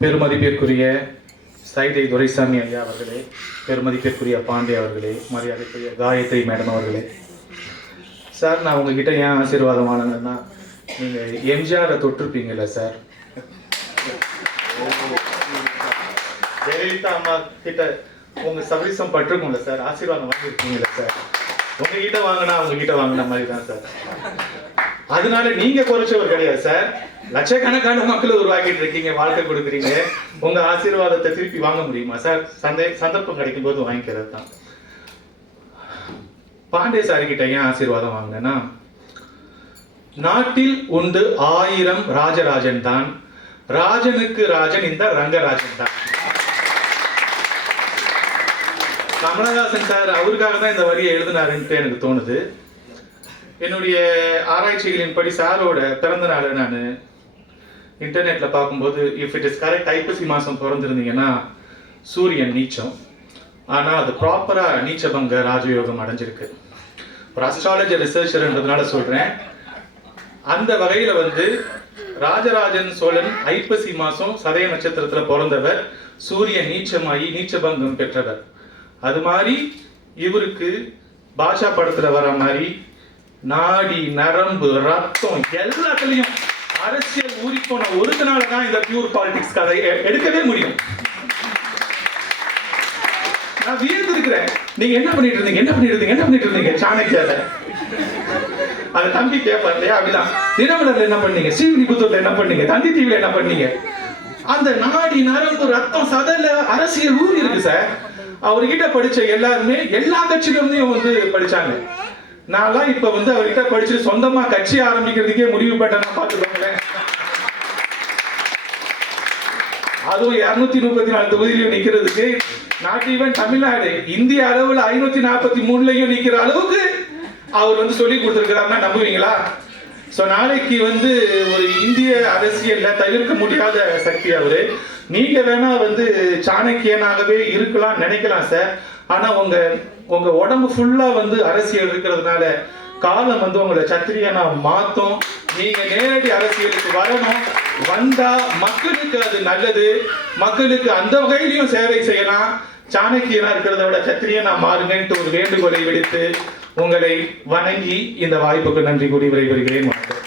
பெருமதிப்பிற்குரிய சைதை துரைசாமி ஐயா அவர்களே பெருமதிப்பிற்குரிய பாண்டே அவர்களே மரியாதைக்குரிய காயத்ரி மேடம் அவர்களே. சார் நான் உங்ககிட்ட ஏன் ஆசீர்வாதம் வாங்கினேன்னா நீங்கள் எம்ஜிஆரை தொட்டிருப்பீங்கல்ல சார். ஜெயலலிதா அம்மா கிட்ட உங்க சபரிசம் பட்டிருக்கும்ல சார். ஆசீர்வாதம் வாங்கியிருக்கீங்களா சார். உங்ககிட்ட வாங்கினா உங்ககிட்ட வாங்கின மாதிரி தான் சார். அதனால நீங்க குறைச்சவர் கிடையாது சார் லட்சக்கணக்கான மக்களை உருவாக்கிட்டு இருக்கீங்க வாழ்க்கை கொடுக்குறீங்க. உங்க ஆசீர்வாதத்தை திருப்பி வாங்க முடியுமா சார் சந்தை சந்தர்ப்பம் கிடைக்கும் போது வாங்கிக்கிறது தான். பாண்டே சார் கிட்ட ஏன் ஆசீர்வாதம் வாங்கினேன்னா நாட்டில் உண்டு ஆயிரம் ராஜராஜன் தான். ராஜனுக்கு ராஜன் இந்த ரங்கராஜன் தான். கமலஹாசன் சார் அவருக்காக தான் இந்த வரியை எழுதினாருன்ட்டு எனக்கு தோணுது. என்னுடைய ஆராய்ச்சிகளின் படி சாரோட பிறந்த நாள் நான் இன்டர்நெட்டில் பார்க்கும்போது if it is correct Aippasi மாதம் பிறந்திருந்தீங்கன்னா சூரியன் நீச்சம். ஆனால் அது ப்ராப்பராக நீச்சபங்க ராஜயோகம் அடைஞ்சிருக்கு. ஒரு அஸ்ட்ராலஜி ரிசர்ச்சர்ன்றதுனால சொல்கிறேன் அந்த வகையில் வந்து ராஜராஜன் சோழன் ஐப்பசி மாதம் சதய நட்சத்திரத்தில் பிறந்தவர் சூரியன் நீச்சமாகி நீச்சபங்கம் பெற்றவர். அது மாதிரி இவருக்கு பாஷா படத்தில் வர மாதிரி நாடி நரம்பு ரத்தம் எல்லாத்துலயும் அரசியல் ஊறி போன ஒருத்தனால தான் இந்த பியூர் பாலிடிக்ஸ் கதை எடுக்கவே முடியும். நான் வியந்து இருக்கிறேன் நீங்க என்ன பண்ணிட்டு இருந்தீங்க? என்ன பண்ணிட்டு இருந்தீங்க? என்ன பண்ணிட்டு இருந்தீங்க? சாணக்கியால. அந்த தம்பி கேட்பார் இல்லையா அப்படிதான் தினமலர்ல என்ன பண்ணீங்க? ஸ்ரீவில்லிபுத்தூர்ல என்ன பண்ணீங்க? தந்தி டிவில என்ன பண்ணீங்க? அந்த நாடி நரம்பு ரத்தம் சதல அரசியல் ஊறி இருக்கு சார். அவர்கிட்ட படிச்ச எல்லாருமே எல்லா கட்சியிலிருந்தும் வந்து படிச்சாங்க. நான்லாம் இப்ப வந்து அவர்கிட்ட படிச்சு சொந்தமா கட்சி ஆரம்பிக்கிறதுக்கே முடிவு பண்ணேன் பாத்துக்கோங்களேன் அதுவும் இருநூத்தி முப்பத்தி நாலு தொகுதியிலையும் நிக்கிறதுக்கு நாட் ஈவன் தமிழ்நாடு இந்திய அளவுல ஐநூத்தி நாற்பத்தி மூணுலயும் நிக்கிற அளவுக்கு அவர் வந்து சொல்லி கொடுத்துருக்கிறாருன்னா நம்புவீங்களா? சோ நாளைக்கு வந்து ஒரு இந்திய அரசியல்ல தவிர்க்க முடியாத சக்தி அவரு. நீங்க வேணா வந்து சாணக்கியனாகவே இருக்கலாம் நினைக்கலாம் சார். ஆனா உங்க உங்க உடம்பு ஃபுல்லா வந்து அரசியல் இருக்கிறதுனால காலம் வந்து உங்களை சத்திரியனா மாத்தும். நீங்க நேரடி அரசியலுக்கு வரணும். வந்தா மக்களுக்கு அது நல்லது. மக்களுக்கு அந்த வகையிலையும் சேவை செய்யலாம். சாணக்கியனா இருக்கிறத விட சத்திரியனா மாறுங்கன்ட்டு ஒரு வேண்டுகோளை விடுத்து உங்களை வணங்கி இந்த வாய்ப்புக்கு நன்றி கூறி விரைவருகிறேன் வணக்கம்